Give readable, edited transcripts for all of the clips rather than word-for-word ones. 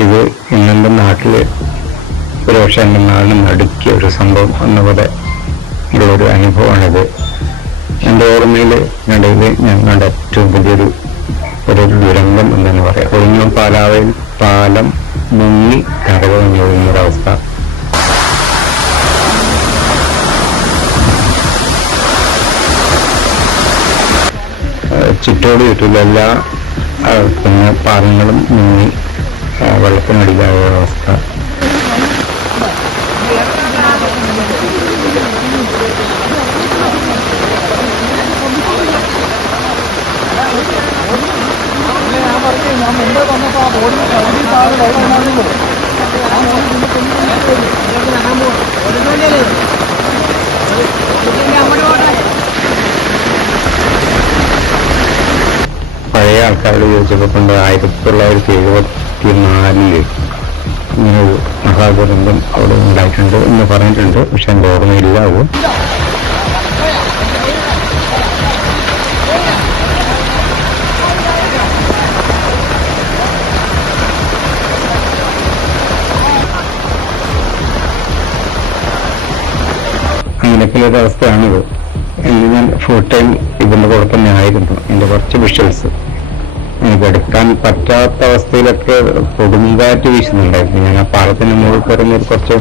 ഇത് ഇന്നെൻ്റെ നാട്ടിൽ ഒരു പക്ഷേ എൻ്റെ നാടിന് നടുക്കിയ ഒരു സംഭവം എന്നപോലെ ഉള്ളൊരു അനുഭവമാണിത്. എൻ്റെ ഓർമ്മയിൽ ഞങ്ങളുടെ ഏറ്റവും വലിയൊരു ദുരന്തം എന്ന് തന്നെ പറയാം. ഒഴിഞ്ഞ പാലാവയിൽ പാലം മുങ്ങി കരകവിഞ്ഞൊഴുകുന്നൊരവസ്ഥ. ചുറ്റോട് ചുറ്റുള്ള എല്ലാ പാലങ്ങളും മുങ്ങി വെള്ളത്തിനടിയിലായ അവസ്ഥ. പഴയ ആൾക്കാരോട് ചോദിച്ചപ്പോൾ കൊണ്ട് 1974 ഇങ്ങനൊരു മഹാദുരന്തം അവിടെ ഉണ്ടായിട്ടുണ്ട് എന്ന് പറഞ്ഞിട്ടുണ്ട്. പക്ഷെ എൻ്റെ ഓർമ്മയില്ലാവും. അങ്ങനെയൊക്കെയുള്ള അവസ്ഥയാണിത്. ഞാൻ ഫുൾ ടൈം ഇതിൻ്റെ കൂടെ തന്നെ ആയിരുന്നു. എൻ്റെ കുറച്ച് വിഷ്വൽസ് എനിക്ക് എടുക്കാൻ പറ്റാത്ത അവസ്ഥയിലൊക്കെ കൊടുങ്കാറ്റ് വീശുന്നുണ്ടായിരുന്നു. ഞാൻ ആ പാലത്തിന് മുകളിൽ കയറുന്ന കുറച്ച്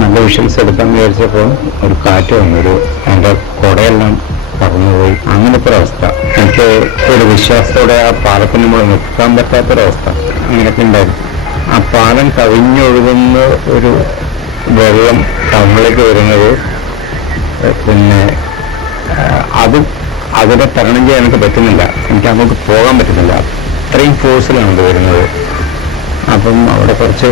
നല്ല വിഷ്വൽസ് എടുക്കാൻ വിചാരിച്ചപ്പോൾ ഒരു കാറ്റ് വന്നു, എൻ്റെ കുടയെല്ലാം പറന്നുപോയി. അങ്ങനത്തെ ഒരവസ്ഥ. എനിക്ക് ഒരു വിശ്വാസത്തോടെ ആ പാലത്തിന് മുകളിൽ നിൽക്കാൻ പറ്റാത്തൊരവസ്ഥ അങ്ങനെയൊക്കെ ഉണ്ടായിരുന്നു. ആ പാലം കവിഞ്ഞൊഴുകുന്ന ഒരു വെള്ളം ടൗണിലേക്ക് വരുന്നത്, പിന്നെ അതിനെ തരണം ചെയ്യാൻ എനിക്ക് പറ്റുന്നില്ല. എനിക്ക് അങ്ങോട്ട് പോകാൻ പറ്റുന്നില്ല. അത്രയും ഫോഴ്സിലാണ് ഇത് വരുന്നത്. അപ്പം അവിടെ കുറച്ച്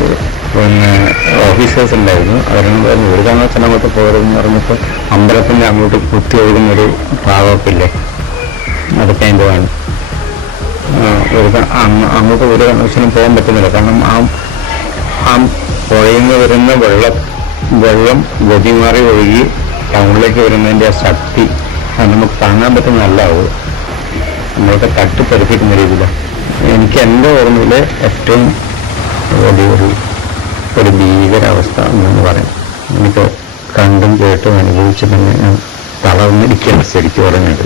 ഓഫീസേഴ്സ് ഉണ്ടായിരുന്നു. അവരോട് ഒരു കാരണവശാൽ അങ്ങോട്ട് പോകരുതെന്ന് പറഞ്ഞപ്പോൾ അമ്പലത്തിൻ്റെ അങ്ങോട്ട് കുത്തി ഒഴുകുന്നൊരു ഭാഗമൊക്കെ അതൊക്കെ അതിൻ്റെ വേണം. അങ്ങോട്ട് ഒരു കാരണവശാലും പോകാൻ പറ്റുന്നില്ല. കാരണം ആ പുഴയിൽ നിന്ന് വരുന്ന വെള്ളം ഗതിമാറി ഒഴുകി ടൗണിലേക്ക് വരുന്നതിൻ്റെ ആ ശക്തി നമുക്ക് താങ്ങാൻ പറ്റുന്നതല്ല. നമ്മളൊക്കെ തട്ടിപ്പറിപ്പിക്കുന്ന രീതിയിലാണ്. എനിക്ക് എൻ്റെ ഓർമ്മയിൽ ഏറ്റവും വലിയൊരു ഭീകരാവസ്ഥ എന്ന് പറയാം. എനിക്ക് കണ്ടും കേട്ടും അനുഭവിച്ച് തന്നെ ഞാൻ തളർന്നിരിക്കുകയാണ് ശരിക്കും പറഞ്ഞത്.